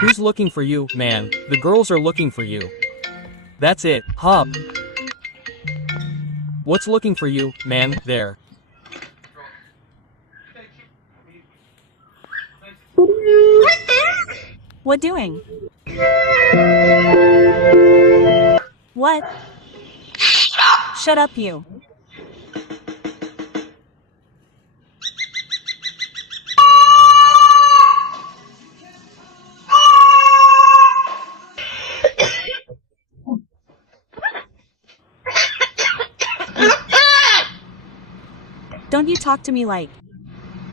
Who's looking for you, man? The girls are looking for you. That's it, hop. What's looking for you, man, there? What doing? What? Shut up, you. Don't you talk to me like